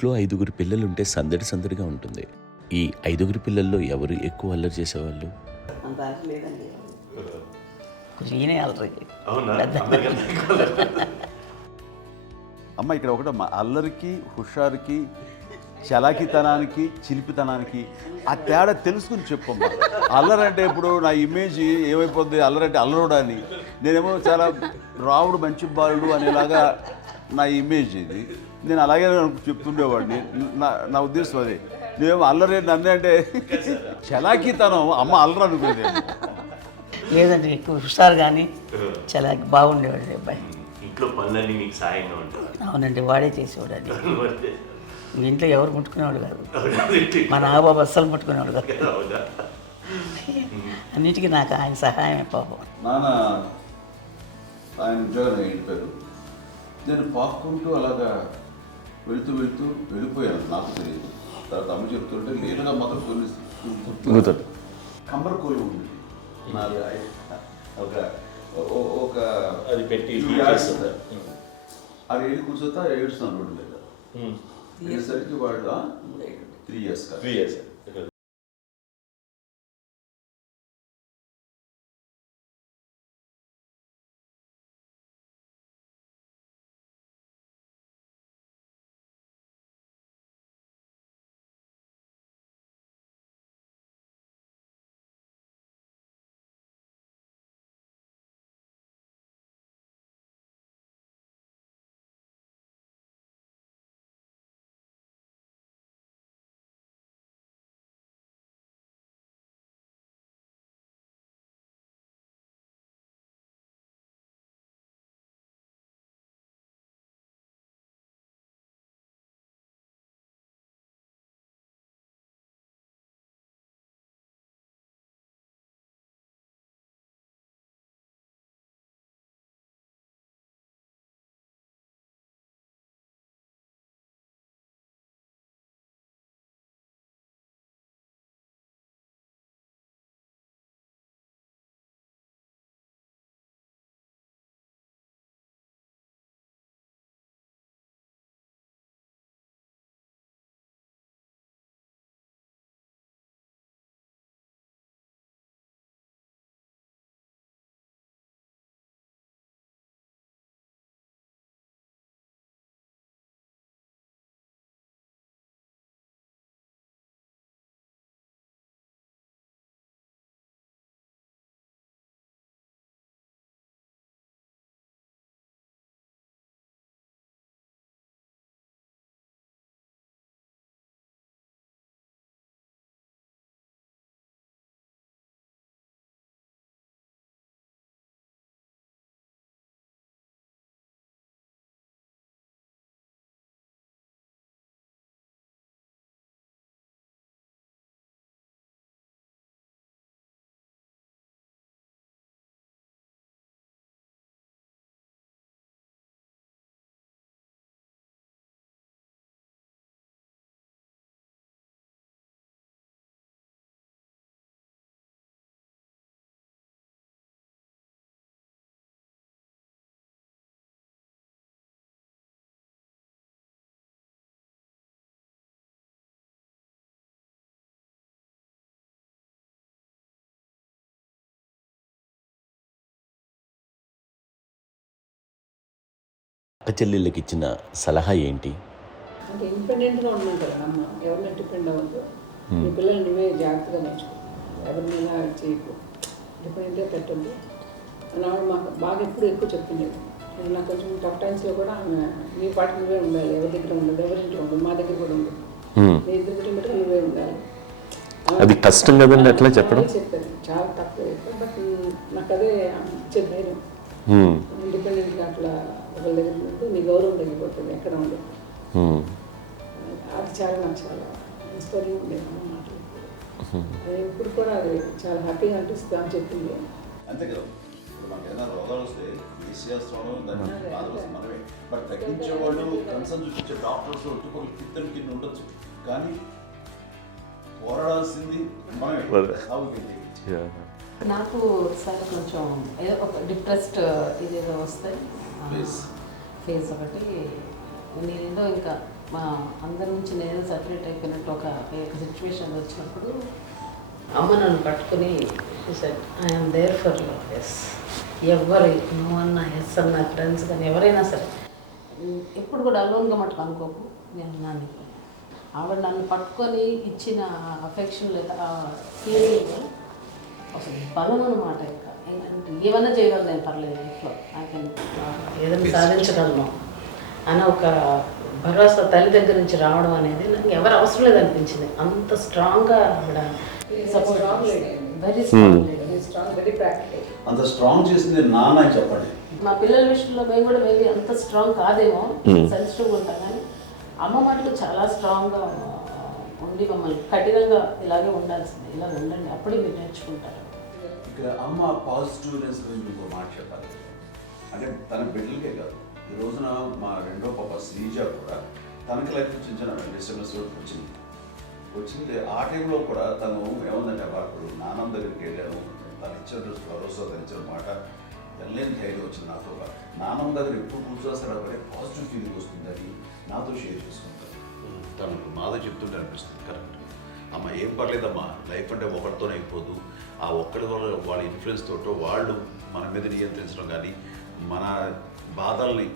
ఇంట్లో 5గురు పిల్లలుంటే సందడి సందడిగా ఉంటుంది. ఈ 5గురు పిల్లల్లో ఎవరు ఎక్కువ అల్లరి చేసేవాళ్ళు? అంత అలసి లేదండి. కొంచెం ఈయనే అలరి. అమ్మ ఇక్కడ ఒకటి అల్లరికి, హుషారుకి, చలాకితనానికి, చిలిపితనానికి ఆ తేడా తెలుసుకుని చెప్పమ్మా. అల్లరి అంటే ఇప్పుడు నా ఇమేజ్ ఏమైపోద్ది, అల్లరి అంటే అల్లరుడు అని. నేనేమో చాలా రావుడు మంచి బాలుడు అనేలాగా నా ఇమేజ్ ఇది. నేను అలాగే చెప్తుండేవాడిని. నా ఉద్దేశం అదే. నేనేమో అల్లరి నన్ను అంటే చలాకితనం అమ్మ అల్లరి అనుకునేది. లేదండి, ఎక్కువ హుషారు కానీ చాలా బాగుండేవాడు అబ్బాయి. ఇంట్లో పనులన్నీ మీకు సాయంగా ఉంటాయి? అవునండి, వాడే చేసేవాడు. అది ఇంట్లో ఎవరు ముట్టుకునేవాడు కాదు. మా నాగబాబు అస్సలు ముట్టుకునేవాడు కాదు. అన్నిటికీ నాకు ఆయన సహాయమే పాపం. నాన్న ఆయన ఉద్యోగం వెళ్ళిపోయారు. నేను పాక్కుంటూ అలాగా వెళుతూ వెళ్ళిపోయాను. నాకు తెలియదు. తర్వాత అమ్మ చెప్తుంటే నేనుగా మాత్రం కొన్ని కమ్మర కోలు ఉంది నాది. ఒక అది పెట్టి అది వెళ్ళి కూర్చోతా ఏడుస్తున్నాను రోడ్డు మీద. ఏసరికి వాళ్ళు 3 years. అక్క చెల్లెళ్ళకి ఇచ్చిన సలహా ఏంటి? అంటే ఇండిపెండెంట్గా ఉండమంటారు అమ్మ. ఎవరిని డిపెండ్ అవ్వద్దు. నీ పిల్లలు నువ్వే జాగ్రత్తగా నేర్చుకో. ఎవరినైనా చేయకు, డిపెండెంట్గా పెట్టద్దు అని ఆవిడ మాకు బాగా ఎక్కువ చెప్తుండేది. నాకు కొంచెం టఫ్ టైమ్స్లో కూడా ఆమె నీ పాటు నువ్వే ఉండాలి, ఎవరి దగ్గర ఉండదు, ఎవరింట్లో ఉండదు, మా దగ్గర కూడా ఉండదు, నీ ఇద్దరు కుటుంబం నువ్వే ఉండాలి. అది కష్టం కదండి అట్లా చెప్పడం. చెప్పారు, చాలా తక్కువ చెప్పారు. బట్ నాకు అదే ఇచ్చే ధైర్యం. ఇండిపెండెంట్గా అట్లా ఒకరి దగ్గర ఉంటే నీ గౌరవం తగ్గిపోతుంది, ఎక్కడ ఉండదు. అది చాలా నాకు చాలా ఇన్స్పైరింగ్ ఉండేది అమ్మ మాటలు. అది ఇప్పుడు కూడా అది చాలా హ్యాపీగా అనిపిస్తుంది అని చెప్పింది. అంతే కదా, ఇప్పుడు మనకి ఏదైనా రోగాలు వస్తే తీసేస్తాను దాన్ని మనమే. బట్ తగ్గించే వాళ్ళు కన్సర్న్ చూపించే డాక్టర్స్ ఒట్టుకోలు కింద కింద ఉండొచ్చు, కానీ పోరాడాల్సింది మనమే. నాకు సార్ కొంచెం ఏదో ఒక డిప్రెస్డ్ ఇదేదో వస్తే ఫేజ్ ఒకటి, నేనేదో ఇంకా మా అందరి నుంచి నేను సపరేట్ అయిపోయినట్టు ఒక సిచ్యువేషన్ వచ్చినప్పుడు అమ్మ నన్ను పట్టుకుని I'm there for you. Yes, ఎవరు నువ్వు అన్నా ఎస్ అన్న ఫ్రెండ్స్ కానీ ఎవరైనా సరే ఎప్పుడు కూడా అలోన్గా మటుకు అనుకోకు, నేను నాన్న ఆవిడ నన్ను పట్టుకొని ఇచ్చిన అఫెక్షన్ లేదా ఫీలింగ్ అసలు బలం అన్నమాట. ఇంకా ఏమన్నా చేయగలను నేను, పర్లేదు లైఫ్లో ఏదైనా సాధించగలను అని ఒక భరోసా తల్లి దగ్గర నుంచి రావడం అనేది నాకు ఎవరు అవసరం లేదనిపించింది. అంత స్ట్రాంగ్గా ఆవిడ support, very strong, very practical. అంత స్ట్రాంగ్ చేసింది నాన్న చెప్పండి. మా పిల్లల విషయంలో మేము కూడా మేబీ అంత స్ట్రాంగ్ కాదేమో, సెన్సిటివ్గా ఉంటాం, కానీ అమ్మ మటుకు చాలా స్ట్రాంగ్గా ఉండి మమ్మల్ని కఠినంగా ఇలాగే ఉండాల్సింది, ఇలా ఉండండి అప్పుడే మీరు నేర్చుకుంటారు. ఇక్కడ అమ్మ పాజిటివ్నెస్ గురించి మీకు మాట చెప్పాలి. అంటే తన బిడ్డలకే కాదు, ఈ రోజున మా రెండో పాప శ్రీజ కూడా తనకి లైఫ్ చిన్న చిన్న డిస్టర్బెన్స్ వచ్చింది. ఆ టైంలో కూడా తను ఏముందంటే అప్పుడు నాన్న దగ్గరికి వెళ్ళాను, తను ఇచ్చిన భరోసా, తను ఇచ్చిన మాట వెళ్ళలేని ధైర్యం వచ్చింది నాతో. నాన్నమ్మ దగ్గర ఎప్పుడు కూర్చోస్తాడు అప్పుడే పాజిటివ్ ఫీలింగ్ వస్తుందని నాతో షేర్ చేసుకుంటాను. తను మాతో చెప్తుంటే అనిపిస్తుంది కరెక్ట్. అమ్మ ఏం పర్లేదమ్మా, లైఫ్ అంటే ఒకరితోనే అయిపోదు, ఆ ఒక్కడి వల్ల వాళ్ళ ఇన్ఫ్లుయెన్స్ తోటో వాళ్ళు మన మీద నియంత్రించడం కానీ మన బాధల్ని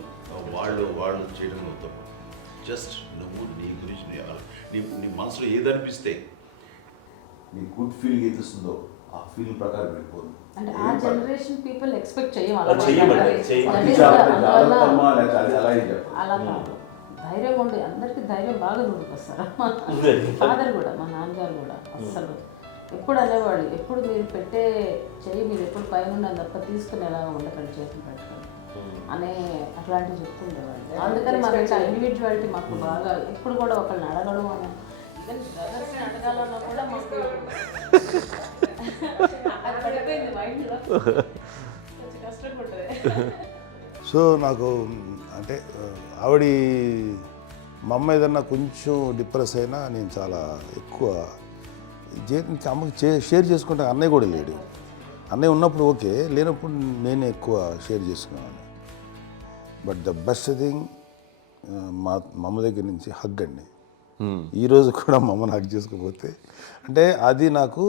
వాళ్ళు చేయడం అవుతాం. జస్ట్ నువ్వు నీ గురించి నీ మనసులో ఏదనిపిస్తే నీ గుడ్ ఫీలింగ్ ఏది వస్తుందో ఆ ఫీలింగ్ ప్రకారం వెళ్ళిపోదు. అంటే ఆ జనరేషన్ పీపుల్ ఎక్స్పెక్ట్ చేయం అలా కాదు. ధైర్యం ఉండి అందరికీ ధైర్యం బాగా దూరుకొస్తారు. ఫాదర్ కూడా, మా నాన్నగారు కూడా అస్సలు ఎప్పుడు అనేవాడు, ఎప్పుడు మీరు పెట్టే చెయ్యి మీరు ఎప్పుడు పైన ఉండాలి తప్ప తీసుకుని ఎలా ఉండకండి, చేతులు పెట్టుకొని అనే అట్లాంటివి చెప్తుండేవాళ్ళు. అందుకని మనకి ఇండివిజువాలిటీ మాకు బాగా ఎప్పుడు కూడా ఒకళ్ళని అడగడం అని, ఈవెన్ బ్రదర్స్ని అడగాలన్నా కూడా మాకు అది పడిపోయింది మైండ్లో, కొంచెం కష్టపడ్డది. సో నాకు అంటే ఆవిడ మా అమ్మ ఏదన్నా కొంచెం డిప్రెస్ అయినా నేను చాలా ఎక్కువ అమ్మకి షేర్ చేసుకుంటే అన్నయ్య కూడా లేడు. అన్నయ్య ఉన్నప్పుడు ఓకే, లేనప్పుడు నేనే ఎక్కువ షేర్ చేసుకున్నాను. బట్ ద బెస్ట్ థింగ్ మా అమ్మ దగ్గర నుంచి హగ్ అండి. ఈరోజు కూడా మా అమ్మని హగ్ చేసుకోకపోతే అంటే అది నాకు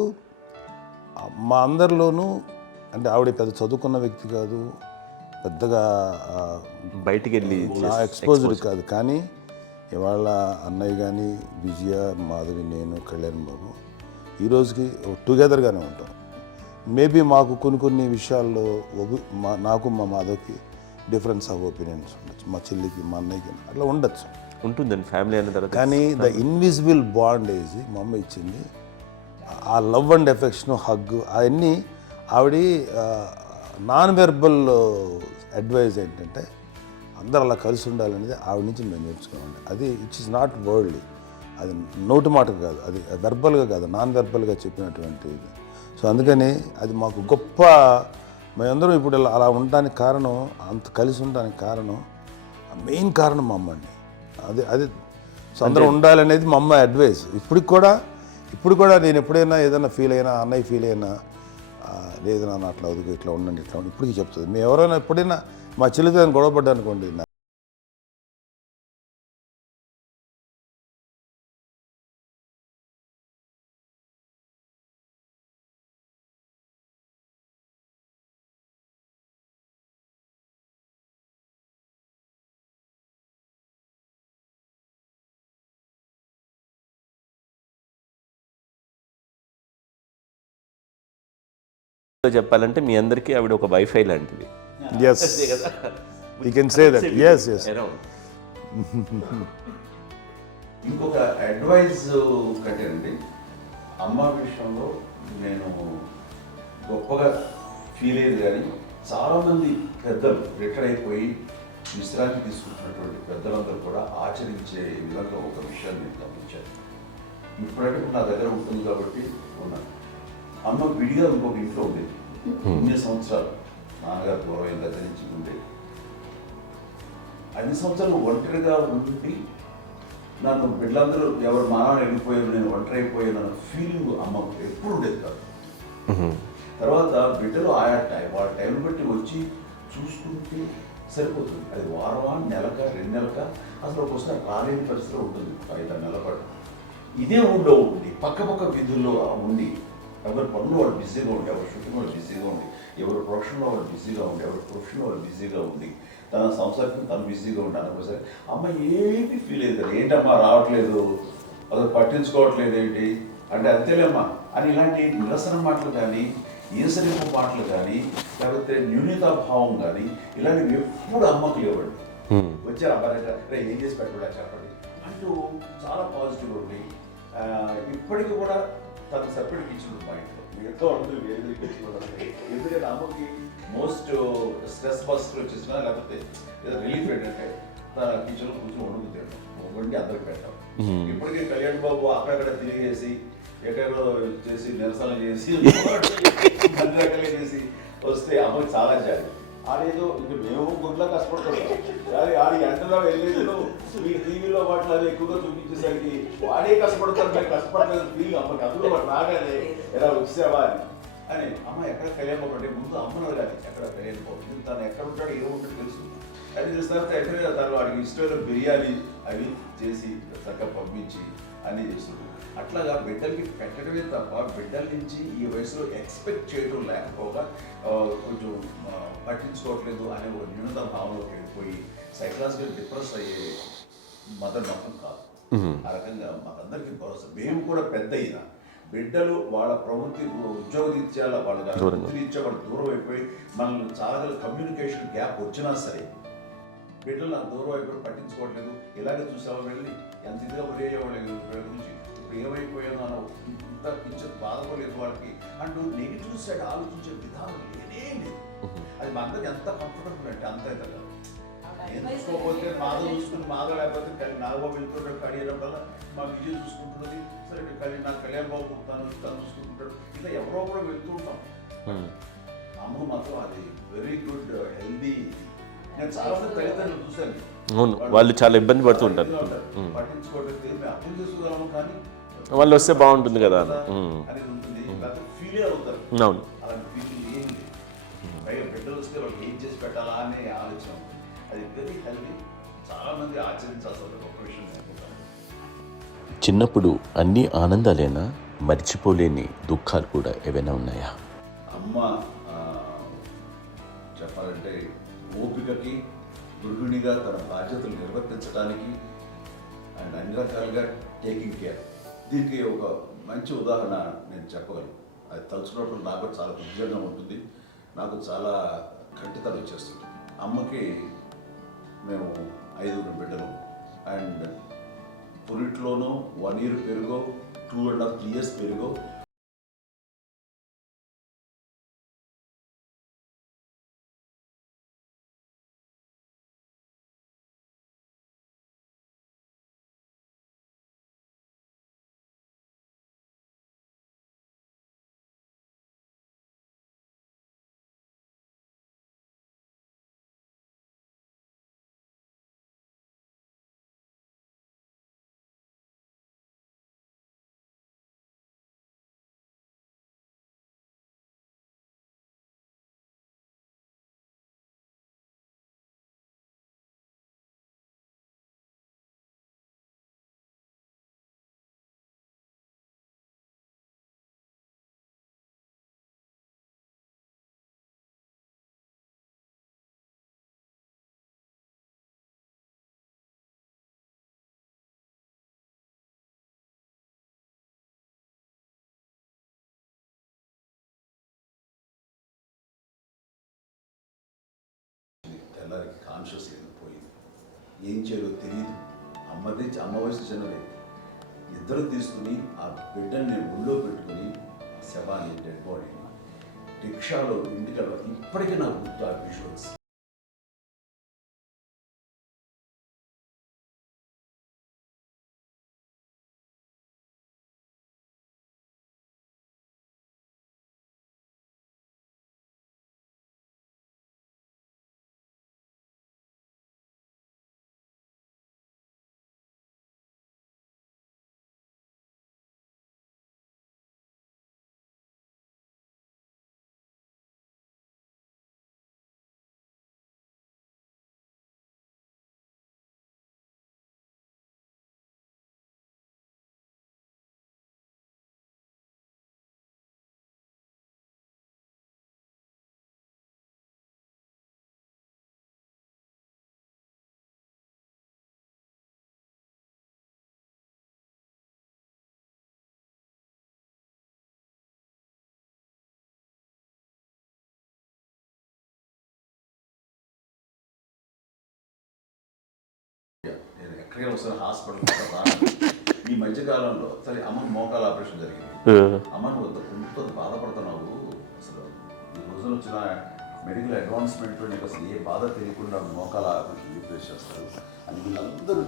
మా అందరిలోనూ, అంటే ఆవిడ పెద్ద చదువుకున్న వ్యక్తి కాదు, పెద్దగా బయటికి వెళ్ళి నా ఎక్స్పోజర్ కాదు, కానీ ఇవాళ అన్నయ్య కానీ విజయ, మాధవి, నేను, కళ్యాణ్ బాబు ఈ రోజుకి టుగెదర్గానే ఉంటాం. మేబీ మాకు కొన్ని విషయాల్లో నాకు మా మాధవ్కి డిఫరెన్స్ ఆఫ్ ఒపీనియన్స్ ఉండొచ్చు, మా చెల్లికి మా అన్నయ్యకి అట్లా ఉండొచ్చు, ఉంటుందండి ఫ్యామిలీ అన్న తర్వాత. కానీ ద ఇన్విజిబుల్ బాండేజ్ మా అమ్మ ఇచ్చింది, ఆ లవ్ అండ్ ఎఫెక్షన్, హగ్, అవన్నీ ఆవిడ నాన్ వెర్బల్ అడ్వైజ్ ఏంటంటే అందరూ అలా కలిసి ఉండాలనేది ఆవిడ నుంచి మేము నేర్చుకోవాలి. అది ఇట్స్ ఇస్ నాట్ వర్డ్లీ, అది నోటి మాట కాదు, అది వెర్బల్గా కాదు, నాన్ వెర్బల్గా చెప్పినటువంటి ఇది. సో అందుకని అది మాకు గొప్ప, మేమందరం ఇప్పుడు అలా ఉండడానికి కారణం, అంత కలిసి ఉండడానికి కారణం, మెయిన్ కారణం మా అమ్మ అండి. అది సో అందరూ ఉండాలనేది మా అమ్మ అడ్వైస్. ఇప్పుడు కూడా నేను ఎప్పుడైనా ఏదైనా ఫీల్ అయినా, అన్నయ్య ఫీల్ అయినా, లేదు నాన్న అట్లా వదుకు, ఇట్లా ఉండండి, ఇట్లా ఉండి ఇప్పటికీ చెప్తుంది. మేము ఎవరైనా ఎప్పుడైనా మా చెల్లితో గొడవపడ్డా అనుకోండి, చెప్పాలంటే మీ అందరికీ ఆవిడ ఒక వైఫై లాంటిది. yes you can say that, yes ఇంకొక అడ్వైజ్ కట్టండి, అమ్మ విషయంలో నేను గొప్పగా ఫీల్ అయ్యేది, కానీ చాలామంది పెద్దలు రిటైర్ అయిపోయి విశ్రాంతి తీసుకుంటున్నటువంటి పెద్దలందరూ కూడా ఆచరించే విధంగా ఒక విషయాన్ని నేను గమనించాను. ఇప్పుడంటే నా దగ్గర ఉంటుంది కాబట్టి ఉన్నాను. అమ్మ విడిగా ఇంకొక ఇంట్లో ఉండేది, 9 సంవత్సరాలు నాన్నగారు దూరం అయిన దగ్గర నుంచి ఉండేది. 5 సంవత్సరాలు ఒంటరిగా ఉండి నన్ను బిడ్డలందరూ ఎవరు మానవుని వెళ్ళిపోయారు, నేను ఒంటరి అయిపోయాను అన్న ఫీలింగ్ అమ్మకు ఎప్పుడు ఉండేది కాదు. తర్వాత బిడ్డలు వాళ్ళ టైం బట్టి వచ్చి చూసుకుంటే సరిపోతుంది. అది వారమా, నెలక, 2 నెలక అసలు ఒకసారి రాలేని పరిస్థితిలో ఉంటుంది 5 నెలల పాటు. ఇదే ఊళ్ళో ఉండి పక్క వీధుల్లో ఉండి ఎవరి పనులు వాళ్ళు బిజీగా ఉండి, ఎవరి షూటింగ్ వాళ్ళు బిజీగా ఉండి, ఎవరి ప్రొఫెషన్లో వాళ్ళు బిజీగా ఉండి, ఎవరి ప్రొఫెషన్లో వాళ్ళు బిజీగా ఉండి, తన సంసారం తను బిజీగా ఉంటాను ఒకసారి అమ్మ ఏమీ ఫీల్ అయ్యేది కదా, ఏంటమ్మా రావట్లేదు, అసలు పట్టించుకోవట్లేదు ఏంటి అంటే అంతేలేమ్మా అని ఇలాంటి నిరసన మాటలు కానీ, ఈసరింపు మాటలు కానీ, లేకపోతే న్యూనతాభావం కానీ ఇలాంటివి ఎప్పుడు అమ్మకు లేవండి. వచ్చారు అబ్బాయి ఏం చేసి పెట్టడా చెప్పండి అంటూ చాలా పాజిటివ్ ఉండి ఇప్పటికీ కూడా తను సపరేట్ కిచెన్ మా ఇంట్లో ఎంతో ఉంటుంది వేరే కిచెన్. ఎందుకంటే అమ్మకి మోస్ట్ స్ట్రెస్ బస్టర్ వచ్చేసినా లేకపోతే ఏదో రిలీఫ్ ఏంటంటే తన కిచెన్లో కూర్చొని వండుకుతాడు, వండి అందరికి పెట్టాం. ఇప్పటికీ కళ్యాణ్ బాబు అక్కడక్కడ తిరిగేసి ఎక్కడో చేసి నిరసన చేసి అన్ని రకాలుగా చేసి వస్తే అమ్మకి చాలా జాలి. ఆడేదో ఇంక మేము గుడ్లా కష్టపడుతున్నాం కానీ ఆడి ఎంతలో వెళ్ళేదో మీ టీవీలో వాటిలో అది ఎక్కువగా చూపించేసరికి వాడే కష్టపడతారు, మేము కష్టపడలేదు ఫీల్ అమ్మకి. అందులో వాడు రాగానే ఎలా వచ్చావా అని అమ్మ ఎక్కడ కళ్యాణ్ బాబు అంటే ముందు అమ్మను కానీ ఎక్కడ కళ్యాణ్ బాబు తను ఎక్కడ ఉంటాడో ఏముంటాడో తెలుసు. అది తెలిసిన తర్వాత ఎక్కడ తను వాడికి ఇష్టమైన బిర్యానీ అవి చేసి చక్కగా పంపించి అన్నీ చేస్తుంటాడు. అట్లాగా బిడ్డలకి పెట్టడమే తప్ప బిడ్డల నుంచి ఈ వయసులో ఎక్స్పెక్ట్ చేయడం లేకపోగా కొంచెం పట్టించుకోవట్లేదు అనే ఒక న్యూనత భావంలోకి వెళ్ళిపోయి సైకలాజికల్ డిప్రెస్ అయ్యే మదర్ మొత్తం కాదు. ఆ రకంగా మాకందరికీ భరోసా. మేము కూడా పెద్ద అయినా బిడ్డలు వాళ్ళ ప్రవృత్తి ఉద్యోగరీత్యా వాళ్ళ వృత్తిరీత్యా వాళ్ళు దూరం అయిపోయి మనల్ని చాలా కమ్యూనికేషన్ గ్యాప్ వచ్చినా సరే బిడ్డలు నాకు దూరం అయిపోయి పట్టించుకోవట్లేదు. ఇలాగే చూసావా వెళ్ళి ఎంత ఇదిగా పడేవాళ్ళు గురించి ఇప్పుడు ఏమైపోయానో అన్న ఇంత కించెం బాధపడలేదు వాళ్ళకి అంటూ నెగిటివ్ సైడ్ ఆలోచించే విధానం లేనే లేదు. అది మా అందరికి ఎంత కంఫర్టబుల్ అంటే అంత అయితే కదా. చూసుకోకపోతే మాధవ్ చూసుకుని మాధవ్ లేకపోతే నాగబాబు వెళ్తుంటాడు కడియడం వల్ల మా విజయ్ చూసుకుంటున్నది సరే నాకు కళ్యాణ్ బాబు తను చూసుకుంటుంటాడు. ఇలా ఎవరో కూడా వెళ్తూ ఉంటాం. అమ్మ మాత్రం అది వెరీ గుడ్ హెల్దీ. నేను చాలా మంది తల్లిదండ్రులు చూశాను, అవును, వాళ్ళు చాలా ఇబ్బంది పడుతుంటారు. పట్టించుకోవట్లేదు మేము అర్థం చేసుకోగలము కానీ వాళ్ళు వస్తే బాగుంటుంది కదా అనేది ఉంటుంది. ఫీల్ అవుతారు. అవును, అలాంటి ఫీలింగ్ ఏం లేదు. పైగా బిడ్డలు వస్తే వాళ్ళకి ఏం చేసి పెట్టాలా అనే ఆలోచన ఉంటుంది. అది వెరీ హెల్దీ. చాలా మంది ఆచరించాల్సిన గొప్ప విషయం అనుకుంటాను. చిన్నప్పుడు అన్ని ఆనందాలేనా, మర్చిపోలేని దుఃఖాలు కూడా ఏవైనా ఉన్నాయా? అమ్మ చెప్పాలంటే ఓపికకి, గృహిణిగా తన బాధ్యతలు నిర్వర్తించడానికి అండ్ అన్ని రకాలుగా టేకింగ్ కేర్, దీనికి ఒక మంచి ఉదాహరణ నేను చెప్పగలను. అది తలుచుకున్నప్పుడు నాకు చాలా ఉద్యోగంగా ఉంటుంది, నాకు చాలా ఖండితలు వచ్చేస్తుంది. అమ్మకి మేము 5 బిడ్డలు అండ్ పురిట్లోనూ 1 year పెరుగో 2.5 years పెరుగో తెల్లారికి కాన్షియస్ లేకపోయింది. ఏం చేయాలో తెలియదు. అమ్మ వయసు చిన్నదే. ఇద్దరు తీసుకుని ఆ బిడ్డని నేను ఒళ్ళో పెట్టుకుని శవాన్ని డెడ్ బాడీని రిక్షాలో ఇంటికి ఇప్పటికీ నాకు గుర్తు ఆ విజువల్స్. ఎక్కడికి వస్తాను హాస్పిటల్. ఈ మధ్యకాలంలో సరే అమ్మకి మోకాల ఆపరేషన్ జరిగింది. అమ్మను కొంత బాధపడుతున్నావు, అసలు ఈ రోజున వచ్చిన మెడికల్ అడ్వాన్స్మెంట్ నీకు అసలు ఏ బాధ తెలియకుండా మోకాల ఆపరేషన్ రీప్లేస్ చేస్తారు అని వీళ్ళందరూ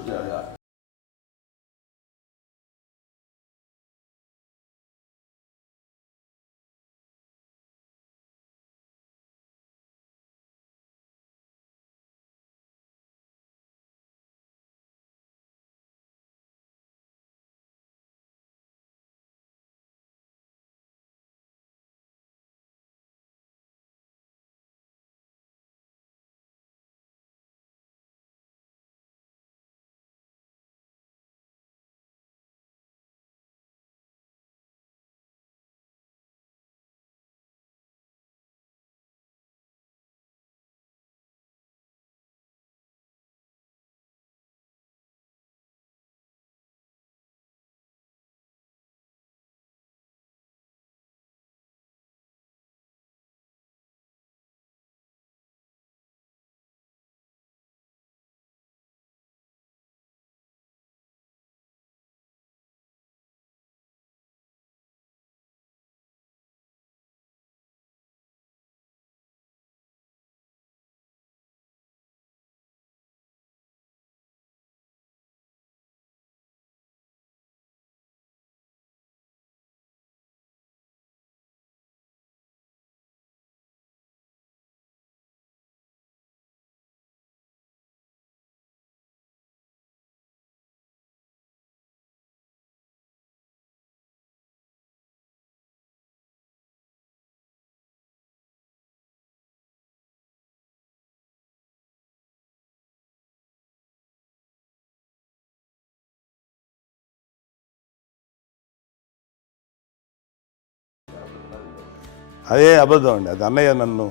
అదే అబద్ధం అండి. అది అన్నయ్య నన్ను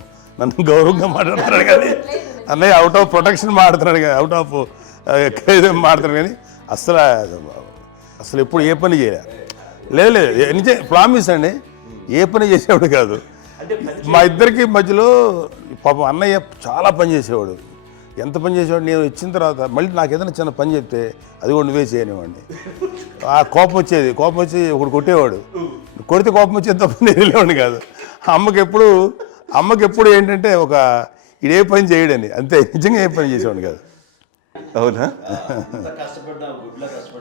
గౌరవంగా మాట్లాడుతున్నాడు కానీ అన్నయ్య అవుట్ ఆఫ్ ప్రొటెక్షన్ మాట్లాడుతున్నాడు కానీ అవుట్ ఆఫ్ మాట్లాడుతున్నాడు కానీ అసలు ఎప్పుడు ఏ పని చేయలే. లేదు నిజే ప్రామిస్ అండి, ఏ పని చేసేవాడు కాదు. మా ఇద్దరికి మధ్యలో పాపం అన్నయ్య చాలా పని చేసేవాడు. ఎంత పని చేసేవాడు, నేను ఇచ్చిన తర్వాత మళ్ళీ నాకు ఏదైనా చిన్న పని చెప్తే అది కూడా నువ్వే చేయనివ్వండి. ఆ కోపం వచ్చి ఒకడు కొట్టేవాడు, కొడితే కోపం వచ్చేది తప్ప నేను వెళ్ళేవాడిని కాదు. అమ్మకి ఎప్పుడు ఏంటంటే ఒక ఇదే పని చేయడని, అంతే. నిజంగా ఏ పని చేసేవాడిని కాదు. అవునా?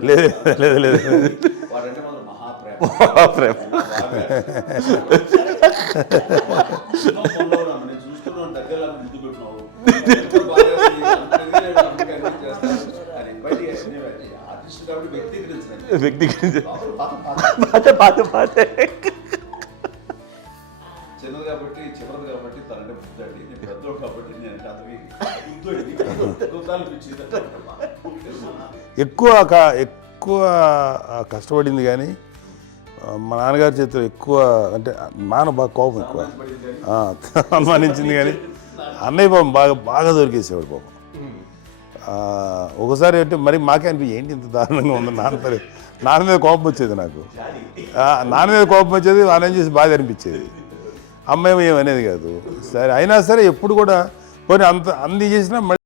లేదు ప్రేమ. చిన్నది కాబట్టి చివరిది కాబట్టి తనంటే బుద్ధండి, నేను పెద్దోడు కాబట్టి నేను అతని ఎక్కువ కష్టపడింది కానీ మా నాన్నగారి చేతిలో ఎక్కువ అంటే నాన్న బాగా కోపం ఎక్కువ అనుమానించింది కానీ అన్నయ్య పాపం బాగా దొరికేసేవాడు పాపం. ఒకసారి అంటే మరి మాకే ఏంటి ఇంత దారుణంగా ఉంది నాన్న మీద కోపం వచ్చేది నాకు. నాన్న మీద కోపం వచ్చేది, ఆయన చేసి బాధ అనిపించేది. అమ్మాయి ఏమనేది కాదు. సరే అయినా సరే ఎప్పుడు కూడా పోనీ అన్ని చేసినా మళ్ళీ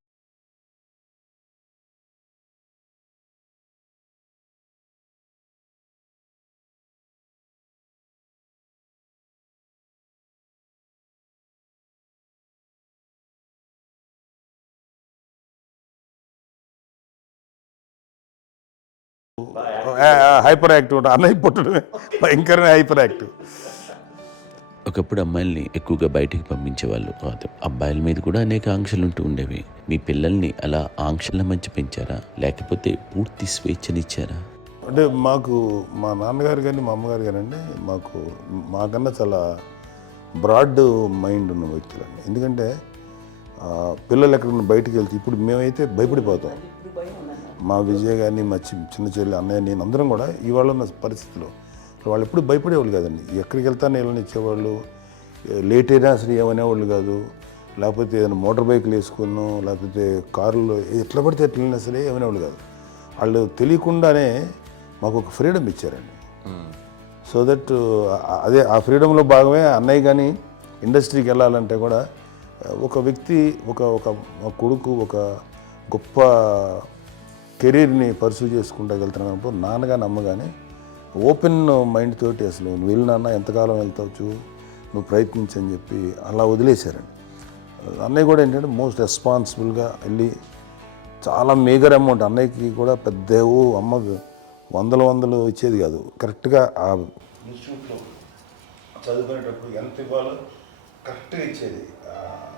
హైపర్ యాక్టివ్ ఉంటా. అన్నయ్య పుట్టడమే భయంకరమైన హైపర్ యాక్టివ్. ఒకప్పుడు అమ్మాయిల్ని ఎక్కువగా బయటికి పంపించేవాళ్ళు కాదు, అబ్బాయిల మీద కూడా అనేక ఆంక్షలు ఉంటూ ఉండేవి. మీ పిల్లల్ని అలా ఆంక్షల మధ్య పెంచారా, లేకపోతే పూర్తి స్వేచ్ఛనిచ్చారా? అంటే మాకు మా నాన్నగారు కానీ మా అమ్మగారు కానీ అండి మాకన్నా చాలా బ్రాడ్ మైండ్ ఉన్న వ్యక్తులండి. ఎందుకంటే పిల్లలు ఎక్కడన్నా బయటికి వెళ్తే ఇప్పుడు మేమైతే భయపడిపోతాం. మా విజయ్ కానీ మా చిన్న చెల్లి అన్నయ్య నేను అందరం కూడా ఇవాళ ఉన్న పరిస్థితిలో వాళ్ళు ఎప్పుడు భయపడేవాళ్ళు కాదండి. ఎక్కడికి వెళ్తాను వెళ్ళనిచ్చేవాళ్ళు, లేట్ అయినా అసలు ఏమనేవాళ్ళు కాదు. లేకపోతే ఏదైనా మోటార్ బైక్లు వేసుకున్నాం, లేకపోతే కారులో ఎట్లా పడితే ఎట్లయినా సరే ఏమనేవాళ్ళు కాదు. వాళ్ళు తెలియకుండానే మాకు ఒక ఫ్రీడమ్ ఇచ్చారండి. సో దట్ అదే ఆ ఫ్రీడంలో భాగమే అన్నయ్య కానీ ఇండస్ట్రీకి వెళ్ళాలంటే కూడా ఒక వ్యక్తి ఒక కొడుకు ఒక గొప్ప కెరీర్ని పర్సూ చేసుకుంటూ వెళ్తున్నప్పుడు నాన్నగాని అమ్మగాని ఓపెన్ మైండ్ తోటి అసలు నువ్వు వెళ్ళు నాన్న, ఎంతకాలం వెళ్తావు, నువ్వు ప్రయత్నించని చెప్పి అలా వదిలేశారండి. అన్నయ్య కూడా ఏంటంటే మోస్ట్ రెస్పాన్సిబుల్గా వెళ్ళి చాలా మేజర్ అమౌంట్, అన్నయ్యకి కూడా పెద్ద అమ్మకు వందలు ఇచ్చేది కాదు, కరెక్ట్గా ఆ ఇన్స్టిట్యూట్లో చదువుకునేటప్పుడు ఎంత ఇవ్వాలో కరెక్ట్గా ఇచ్చేది.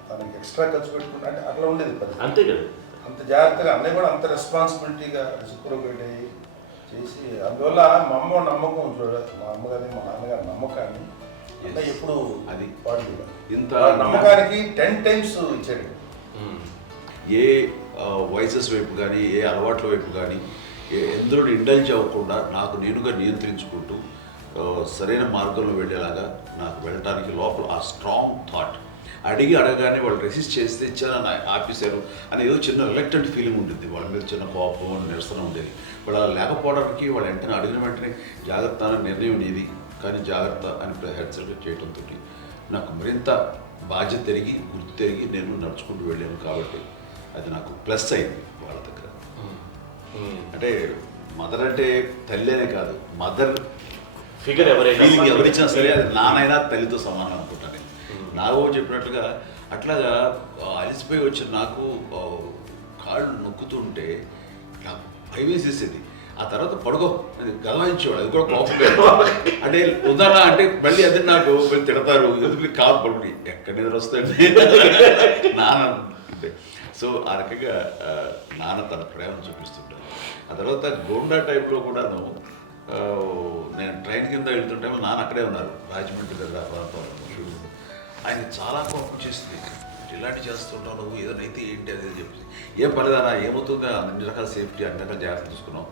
తనకి ఎక్స్ట్రా ఖర్చు పెట్టుకుంటే అంటే అట్లా ఉండేది పరిస్థితి. అంతే కదా, అంత జాగ్రత్తగా అన్నయ్య కూడా అంత రెస్పాన్సిబిలిటీగా రెసిప్రోకేట్ అయ్యి చేసి, అందువల్ల మా అమ్మ నమ్మకం మా అమ్మగారి మా నాన్నగారి నమ్మకాన్ని అన్నయ్య ఎప్పుడు అది వాడు ఇంత నమ్మకానికి 10 times ఇచ్చాడు. ఏ వయసెస్ వైపు కానీ ఏ అలవాట్ల వైపు కానీ ఎందులో ఇండల్జ్ అవ్వకుండా నాకు నేనుగా నియంత్రించుకుంటూ సరైన మార్గంలో వెళ్ళేలాగా నాకు వెళ్ళటానికి లోపల ఆ స్ట్రాంగ్ థాట్, అడగగానే వాళ్ళు రెసిస్ట్ చేస్తే ఇచ్చారని ఆపేశారు అని ఏదో చిన్న రిలక్టెంట్ ఫీలింగ్ ఉంటుంది, వాళ్ళ మీద చిన్న కోపం నిరసన ఉండేది. వాళ్ళు అలా లేకపోవడానికి వాళ్ళు వెంటనే అడిగిన వెంటనే జాగ్రత్త అనే నిర్ణయం ఉండేది, కానీ జాగ్రత్త అని హెచ్చరిక చేయడంతో నాకు మరింత బాధ్యత తిరిగి గుర్తు తిరిగి నేను నడుచుకుంటూ వెళ్ళాను. కాబట్టి అది నాకు ప్లస్ అయింది వాళ్ళ దగ్గర. అంటే మదర్ అంటే తల్లి అనే కాదు, మదర్ ఫిగర్ ఫీలింగ్ ఎవరిచ్చినా సరే అది నానైనా తల్లితో సమానం అనుకుంటాను నేను. నాకు చెప్పినట్లుగా అట్లాగా అలిసిపోయి వచ్చిన నాకు కాళ్ళు నొక్కుతుంటే నాకు భయం వేసేసేది. ఆ తర్వాత పడుకో అది గదవాయించేవాడు, అది కూడా కోపం అంటే ఉదాహరణ అంటే మళ్ళీ అది నాకు తిడతారు, ఎందుకు కాదు పడుకుని ఎక్కడ నిద్ర వస్తాయండి నాన్న అంటే. సో ఆ రకంగా నాన్న తన ప్రేమ చూపిస్తుంటాను. ఆ తర్వాత గోండా టైప్లో కూడాను నేను ట్రైన్ కింద వెళ్తుంటే నాన్న అక్కడే ఉన్నారు, రాజమండ్రి దగ్గర ప్రాంతంలో. ఆయన చాలా కోపం చేస్తుంది, ఇలాంటి చేస్తుంటావు నువ్వు, ఏదైనా అయితే ఏంటి అనేది చెప్పి, ఏం పర్లేదన్నా ఏమవుతుందో అన్ని రకాల సేఫ్టీ అన్ని రకాల జాగ్రత్త తీసుకున్నాం.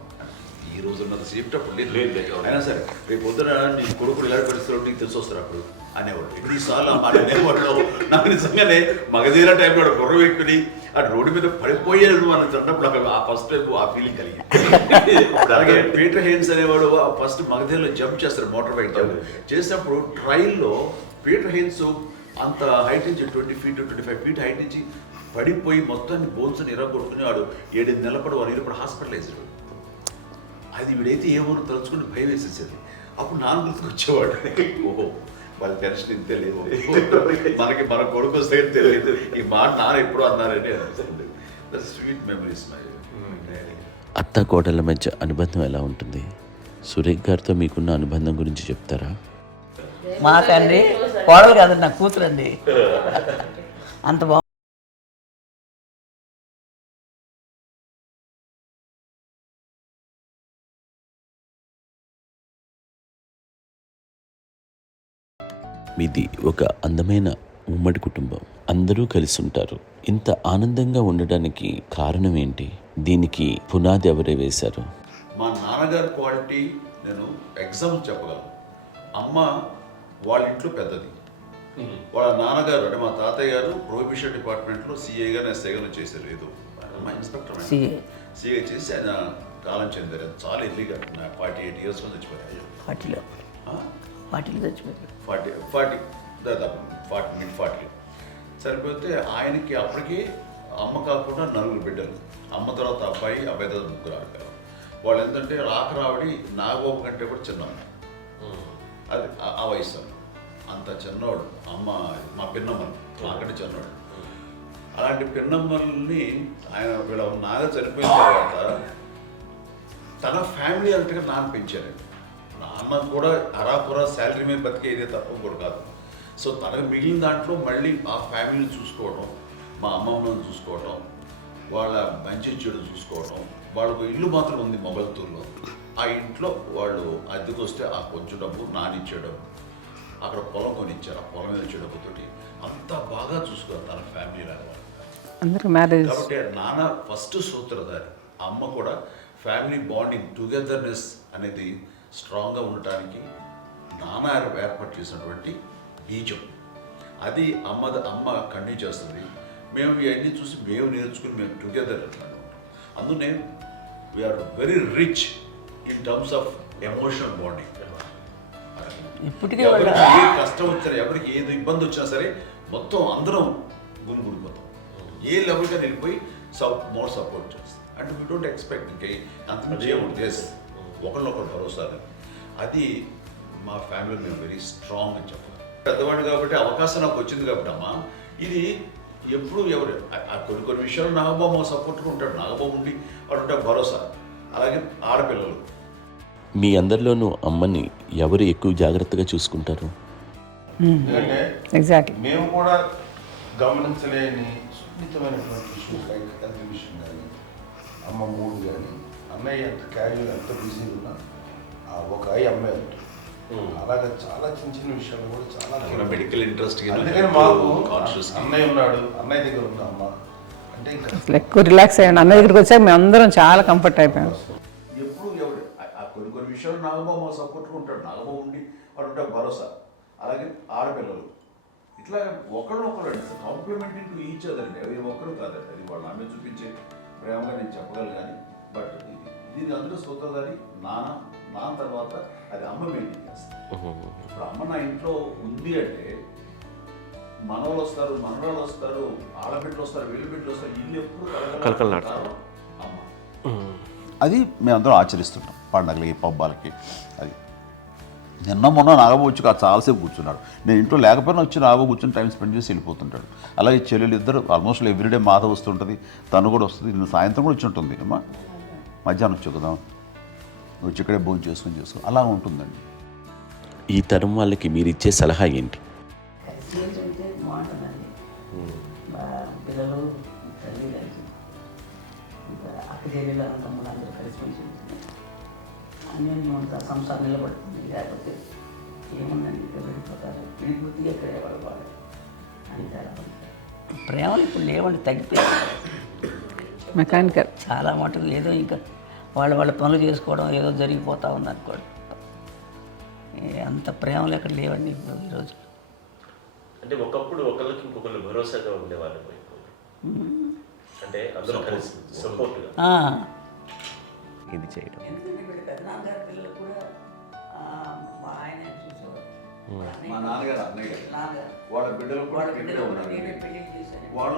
ఈ రోజు ఉన్నంత సేఫ్టీ అప్పుడు లేదు, అయినా సరే రేపు పొద్దున నీ కొడుకులు ఇలాంటి పరిస్థితుల్లో నీకు తెలిసి వస్తారు అప్పుడు అనేవాడు. ఎన్నిసార్లు అనేవాళ్ళు నాకు నిజంగానే మగధీర టైంలో గుర్రం ఎక్కుని ఆ రోడ్డు మీద పడిపోయాడు అని అన్నప్పుడు నాకు ఆ ఫస్ట్ టైం ఆ ఫీలింగ్ కలిగింది. అలాగే పీటర్ హెయిన్స్ అనేవాడు ఫస్ట్ మగధీరలో జంప్ చేస్తారు, మోటార్ బైక్ జంప్ చేసినప్పుడు ట్రైల్లో పీటర్ హెయిన్స్ అంత హైట్ నుంచి 20 feet 25 feet హైట్ నుంచి పడిపోయి మొత్తాన్ని బోన్స్ని ఇరగొట్టుకుని వాడు 7 నెలల వాడు ఇరప్పుడు హాస్పిటలైజ్డ్. అది వీడైతే ఏమో తలుచుకుని భయం వేసేసేది. అప్పుడు నాన్న గుర్తుకొచ్చేవాడు, ఓహో వాళ్ళ టెన్షన్ ఇంతే లేదు, మనకి మన కొడుకు వస్తే తెలియదు ఈ మాట నాన్న ఎప్పుడు అన్నారని అనిపిస్తుంది. Sweet memories my. అత్త కోడళ్ళ మధ్య అనుబంధం ఎలా ఉంటుంది? సురేఖ్ గారితో మీకున్న అనుబంధం గురించి చెప్తారా? మాకండి కోడలు కాదండి, నా కూతురు అండి, అంత బాగుంది. మీది ఒక అందమైన ఉమ్మడి కుటుంబం, అందరూ కలిసి ఉంటారు. ఇంత ఆనందంగా ఉండడానికి కారణం ఏంటి? దీనికి పునాది ఎవరే వేశారు? మా నాన్నగారి క్వాలిటీ నేను ఎగ్జాంపుల్ చెప్పగలను. అమ్మ వాళ్ళ ఇంట్లో పెద్దది, వాళ్ళ నాన్నగారు అంటే మా తాతయ్య గారు ప్రొహిబిషన్ డిపార్ట్మెంట్లో సిఐగా ఎస్ఐగా చేశారు, ఏదో మా ఇన్స్పెక్టర్ సిఐ చేసి ఆయన కాలం చెందారు. చాలా ఎర్లీగా 48 years చచ్చిపోయారు. 40 చచ్చిపోయారు, 40 దాదాపు 40 సరిపోతే ఆయనకి అప్పటికి అమ్మ కాకుండా 4 బిడ్డలు, అమ్మ తర్వాత అబ్బాయి తర్వాత 3 ఆడపిల్లలు. వాళ్ళు ఏంటంటే రాకరావడి నాగోపు కంటే కూడా చిన్నవాడు, అది ఆ వయసు అంత చిన్నవాడు. అమ్మ మా పిన్నమ్మలు నాకంటే చిన్నవాడు. అలాంటి పిన్నమ్మల్ని ఆయన వీళ్ళ నాగ చనిపోయిన తర్వాత తన ఫ్యామిలీ అంతగా నాన్న పెంచారు. నాన్న కూడా అరాపురా శాలరీ మీద బతికేదే తప్ప కూడా కాదు. సో తనకు మిగిలిన దాంట్లో మళ్ళీ ఆ ఫ్యామిలీని చూసుకోవడం, మా అమ్మమ్మను చూసుకోవడం, వాళ్ళ మంచి చెడు చూసుకోవడం. వాళ్ళకు ఇల్లు మాత్రం ఉంది మొగల్తూరులో, ఆ ఇంట్లో వాళ్ళు అద్దెకు వస్తే ఆ కొంచెం డబ్బు నానిచ్చే అక్కడ పొలం కొనిచ్చారు, ఆ పొలం మీద ఇచ్చే డబ్బుతోటి అంతా బాగా చూసుకోవాలి తన ఫ్యామిలీ లాగా. కాబట్టి నాన్న ఫస్ట్ సూత్రధారి, అమ్మ కూడా ఫ్యామిలీ బాండింగ్ టుగెదర్నెస్ అనేది స్ట్రాంగ్గా ఉండటానికి నాన్న ఏర్పాటు చేసినటువంటి బీజం అది. అమ్మ కంటిన్యూ చేస్తుంది. మేము ఇవన్నీ చూసి మేము నేర్చుకుని మేము టుగెదర్ అంటున్నాను. అందునే we are very rich in terms of emotional bonding. ఇప్పటికే ఎవరికి ఏ కష్టం వచ్చినా, ఎవరికి ఏది ఇబ్బంది వచ్చినా సరే మొత్తం అందరం గుమిగూడిపోతాం. ఏ లెవెల్గా వెళ్ళిపోయి మోర్ సపోర్ట్ చేస్తాం. అండ్ వీ డోంట్ ఎక్స్పెక్ట్ ఇంకే అంతకుమించి ఏముంది ఒకళ్ళొకరు భరోసా అది మా ఫ్యామిలీ మేము వెరీ స్ట్రాంగ్ అని చెప్పాలి. పెద్దవాడిని కాబట్టి అవకాశం నాకు వచ్చింది కాబట్టి అమ్మా ఇది ఎప్పుడు ఎవరు కొన్ని విషయాలు నాగబాబు సపోర్ట్గా ఉంటాడు, నాగబాబు ఉండి వాడు ఉంటాడు భరోసా. అలాగే ఆడపిల్లలు మీ అందరిలోనూ అమ్మని ఎవరు ఎక్కువ జాగ్రత్తగా చూసుకుంటారు? ఎందుకంటే ఎగ్జాక్ట్లీ. మేము కూడా గమనించలేని సున్నితమైనటువంటి ఇష్యూస్ లైక్ హెల్త్ విషయం కానీ అమ్మ మూడు కానీ అన్నయ్య ఎంత క్యాజువల్ ఎంత బిజీ ఉన్నా ఒక అమ్మాయి ఉంటుంది. అలాగే చాలా చిన్న చిన్న విషయాలు కూడా చాలా మెడికల్ ఇంట్రెస్ట్. అందుకని మాకు అన్నయ్య ఉన్నాడు, అన్నయ్య దగ్గర ఉంది అమ్మ అంటే ఇంకా అసలు ఎక్కువ రిలాక్స్ అయ్యాను. అన్న దగ్గరికి వచ్చాక మేము అందరం చాలా కంఫర్ట్ అయిపోయాం. ఎప్పుడు ఎవరు కొన్ని విషయాలు నాగబాబు సపోర్ట్గా ఉంటాడు, నాగబాబు ఉండి వాడు ఉంటాడు భరోసా. అలాగే ఆడపిల్లలు ఇట్లా ఒకళ్ళొకరు కాంప్లిమెంటింగ్ టు ఈచ్ అదర్ అండి. అవి ఒక్కరు కాదండి, అది వాళ్ళ ఆమె చూపించే ప్రేమగా నేను చెప్పగలను. కానీ బట్ దీని అందులో సూత్రధారి నాన్న తర్వాత అది అమ్మ మెయింటైన్ చేస్తుంది. ఇప్పుడు అమ్మ నా ఇంట్లో ఉంది అంటే మనవలు వస్తారు, మనవరాలు వస్తారు, ఆడబిడ్డలు వస్తారు, వీళ్ళబిడ్డలు వస్తారు, ఇల్లు ఎప్పుడు కలకలాడతారు అమ్మ. అది మేమందరం ఆచరిస్తుంటాం పండగలకి పబ్బాలకి. అది నిన్న మొన్న నాగబాబు వచ్చి చాలాసేపు కూర్చున్నాడు. నేను ఇంట్లో లేకపోయినా వచ్చి నాగబాబు కూర్చొని టైం స్పెండ్ చేసి వెళ్ళిపోతుంటాడు. అలాగే చెల్లెలు ఇద్దరు ఆల్మోస్ట్ ఎవ్రీడే మాత వస్తుంటుంది, తను కూడా వస్తుంది. నిన్న సాయంత్రం కూడా వచ్చి ఉంటుంది అమ్మా, మధ్యాహ్నం వచ్చి కదా వచ్చి ఇక్కడే భోజనం చేసుకో అలా ఉంటుందండి. ఈ తరం వాళ్ళకి మీరు ఇచ్చే సలహా ఏంటి? కలిసి ఉంటే బాగుంటుందండి. పిల్లలు తల్లి కలిసి ఇంకా అక్క చెల్లెలు తమ్ముడు అందరూ కలిసిమెలిసి ఉంటుంది. అన్నీ ఉంటా సంసారం నిలబడుతుంది. లేకపోతే ఏముందండి ఇక్కడ వెళ్ళిపోతారు, విడిపోతే ఎక్కడే పడవాలి అంతే. ప్రేమలు ఇప్పుడు లేవండి, తగ్గిపోయాయి. మెకానికల్ చాలా మటుకు ఏదో ఇంకా వాళ్ళ పనులు చేసుకోవడం ఏదో జరిగిపోతూ ఉంది అనుకోండి. అంత ప్రేమలు ఎక్కడ లేవండి ఇప్పుడు ఈరోజు. అంటే ఒకప్పుడు ఒకళ్ళకి ఇంకొకళ్ళు భరోసాగా ఉండేవాళ్ళు, అంటే అందరూ కలిసి సపోర్ట్గా ఇది చేయడం. ఎందుకంటే వీళ్ళ పెద్దనాన్నగారి పిల్లలు కూడా ఆయన చూసేవారు. మా నాన్నగారు అన్నయ్య గారు నాన్నగారు వాళ్ళ బిడ్డలు కూడా వాళ్ళ ఇక్కడే బిడ్డలు కూడా ఉన్నారు. నేనే పెళ్లి చేశాను. వాళ్ళు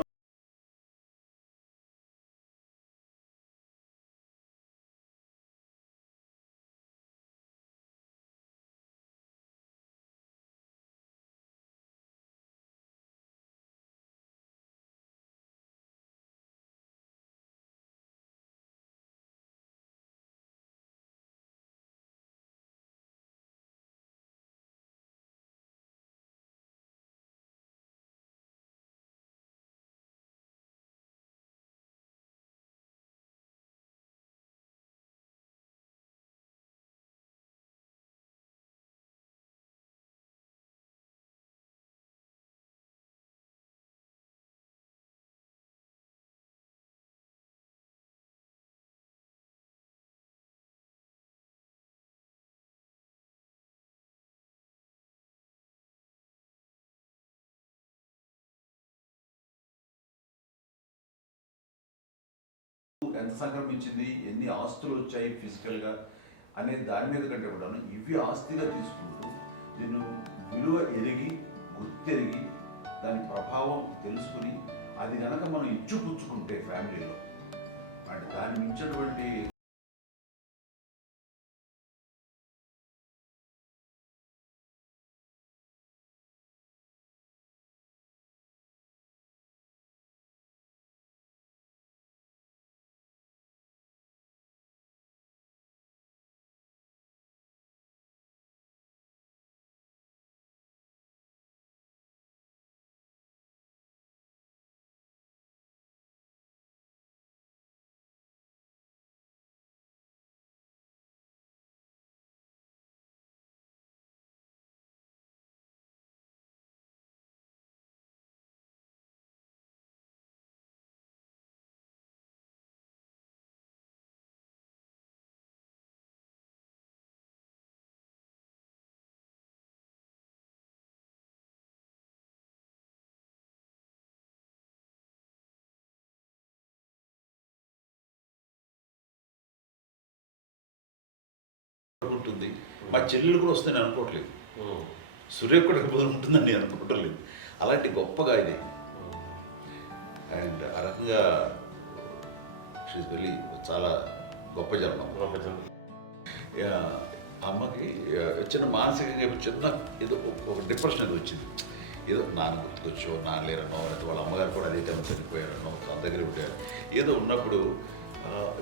ఎంత సంక్రమించింది, ఎన్ని ఆస్తులు వచ్చాయి ఫిజికల్గా అనే దాని మీద కంటే కూడా ఇవి ఆస్తిగా తీసుకుంటూ దీన్ని విలువ ఎరిగి గుర్తెరిగి దాని ప్రభావం తెలుసుకుని అది కనుక మనం ఇచ్చిపుచ్చుకుంటే ఫ్యామిలీలో అంటే దాన్ని మించినటువంటి ఉంటుంది. మా చెల్లెలు కూడా వస్తే నేను అనుకోవట్లేదు, సూర్య కూడా ఉంటుందని నేను అనుకోవట్లేదు. అలాంటి గొప్పగా ఇది అండ్ ఆ రకంగా షీఈస్ వెరీ చాలా గొప్ప జన్మ. యా, అమ్మకి చిన్న మానసికంగా చిన్న ఏదో ఒక డిప్రెషన్ అది వచ్చింది. ఏదో నాన్న గుర్తుకొచ్చో, నాన్న లేరనో, లేకపోతే వాళ్ళ అమ్మగారు కూడా అదే టైం చనిపోయారనో, తన దగ్గర ఉంటారు. ఏదో ఉన్నప్పుడు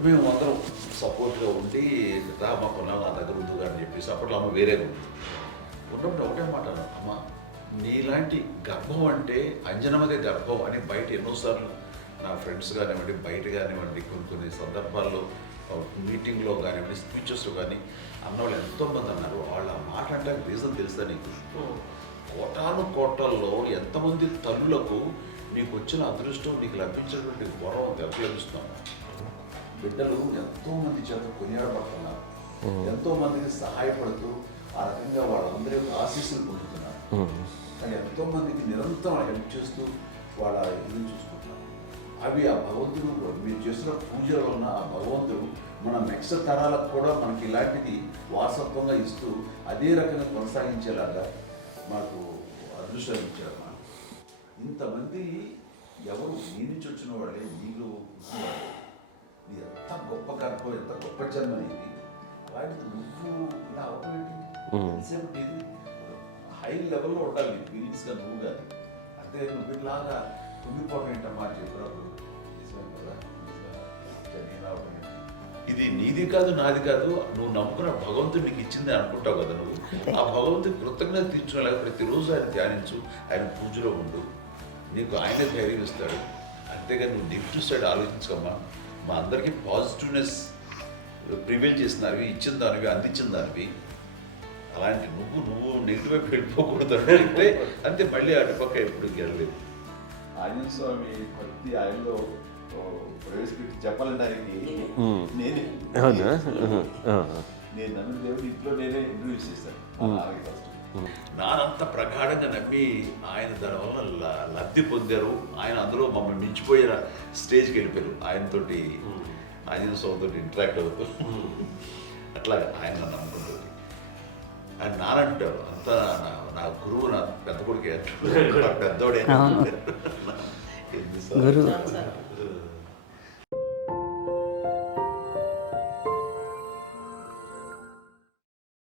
మేము అందరం సపోర్ట్గా ఉండి మా కొన్నాళ్ళు నా దగ్గర ఉందిగా అని చెప్పేసి అప్పట్లో అమ్మ వేరేగా ఉంది. ఉన్నప్పుడు ఒకటే మాట అన్నాను, అమ్మ నీలాంటి గర్భం అంటే అంజనమదే గర్భం అని బయట ఎన్నోసార్లు నా ఫ్రెండ్స్ కానివ్వండి, బయట కానివ్వండి, కొన్ని సందర్భాల్లో మీటింగ్లో కానివ్వండి, స్పీచెస్లో కానీ అన్నవాళ్ళు ఎంతోమంది అన్నారు. వాళ్ళు ఆ మాట అంటే రీజన్ తెలుసా నీకు? కోటాల్లో ఎంతమంది తల్లులకు నీకు వచ్చిన అదృష్టం, నీకు లభించినటువంటి గౌరవం ఎవరు లభిస్తున్నాము. బిడ్డలు ఎంతోమంది చేత కొనియాడబడుతున్నారు, ఎంతోమందికి సహాయపడుతూ ఆ రకంగా వాళ్ళందరి యొక్క ఆశీస్సులు పొందుతున్నారు. కానీ ఎంతోమందికి నిరంతరం హెల్ప్ చేస్తూ వాళ్ళ ఇది చూసుకుంటున్నారు. అవి ఆ భగవంతుడు మీరు చేసిన పూజలో ఉన్న ఆ భగవంతుడు మన నెక్స్ట్ తరాలకు కూడా మనకి ఇలాంటిది వారసత్వంగా ఇస్తూ అదే రకంగా కొనసాగించేలాగా మనకు అదృష్టం ఇచ్చారు. మనకు ఇంతమంది ఎవరు నీ నుంచి వచ్చిన వాళ్ళే నీకు నీ ఎంత గొప్ప గర్భం, ఎంత గొప్ప జన్మ నీది. అలాంటిది నువ్వు ఇలా అవకేంటి? ఎంతసేపు నీది హై లెవెల్లో ఉండాలి నీ ఫీలింగ్స్గా నువ్వు కానీ. అంతే నువ్వు ఇలాగా కుంగిపోవడం ఏంటమ్మా చెప్పినప్పుడు నిజమే కదా. ఇది నీది కాదు, నాది కాదు, నువ్వు నమ్ముకున్న భగవంతుడు నీకు ఇచ్చింది అనుకుంటావు కదా. నువ్వు ఆ భగవంతుడి కృతజ్ఞత తీర్చుకునేలాగా ప్రతిరోజు ఆయన ధ్యానించు, ఆయన పూజలో ఉండు, నీకు ఆయనే ధైర్యం ఇస్తాడు. అంతేగాని నువ్వు నెగిటివ్ సైడ్ ఆలోచించకమ్మా. మా అందరికీ పాజిటివ్నెస్ ప్రివైల్ చేసిన దానివి, ఇచ్చిన దానివి, అందించిన దానివి. అలాంటి నువ్వు నెగిటివ్ వైపు వెళ్ళిపోకూడదు అంటే అంతే. మళ్ళీ అటుపక్క ఎప్పుడు గెలలేదు. ఆంజనేయ స్వామి భక్తి ఆయనలో ప్రవేశపెట్టి చెప్పాలంటే ఆయనకి నేనే నేను నమ్మిన దేవుడు ఇంట్లో నేనే ఇంట్రడ్యూస్ చేశాను. నానంత ప్రగాఢంగా నమ్మి ఆయన దానివల్ల లబ్ధి పొందారు. ఆయన అందులో మమ్మల్ని మించిపోయిన స్టేజ్కి వెళ్ళిపోయారు. ఆయనతోటి ఆంజనేయ స్వామితో ఇంటరాక్ట్ అవుతూ అట్లా ఆయన నమ్ముకుంటుంది. ఆయన నానంటారు అంతా నా గురువు, నా పెద్ద కొడుకు పెద్దోడే. గురువు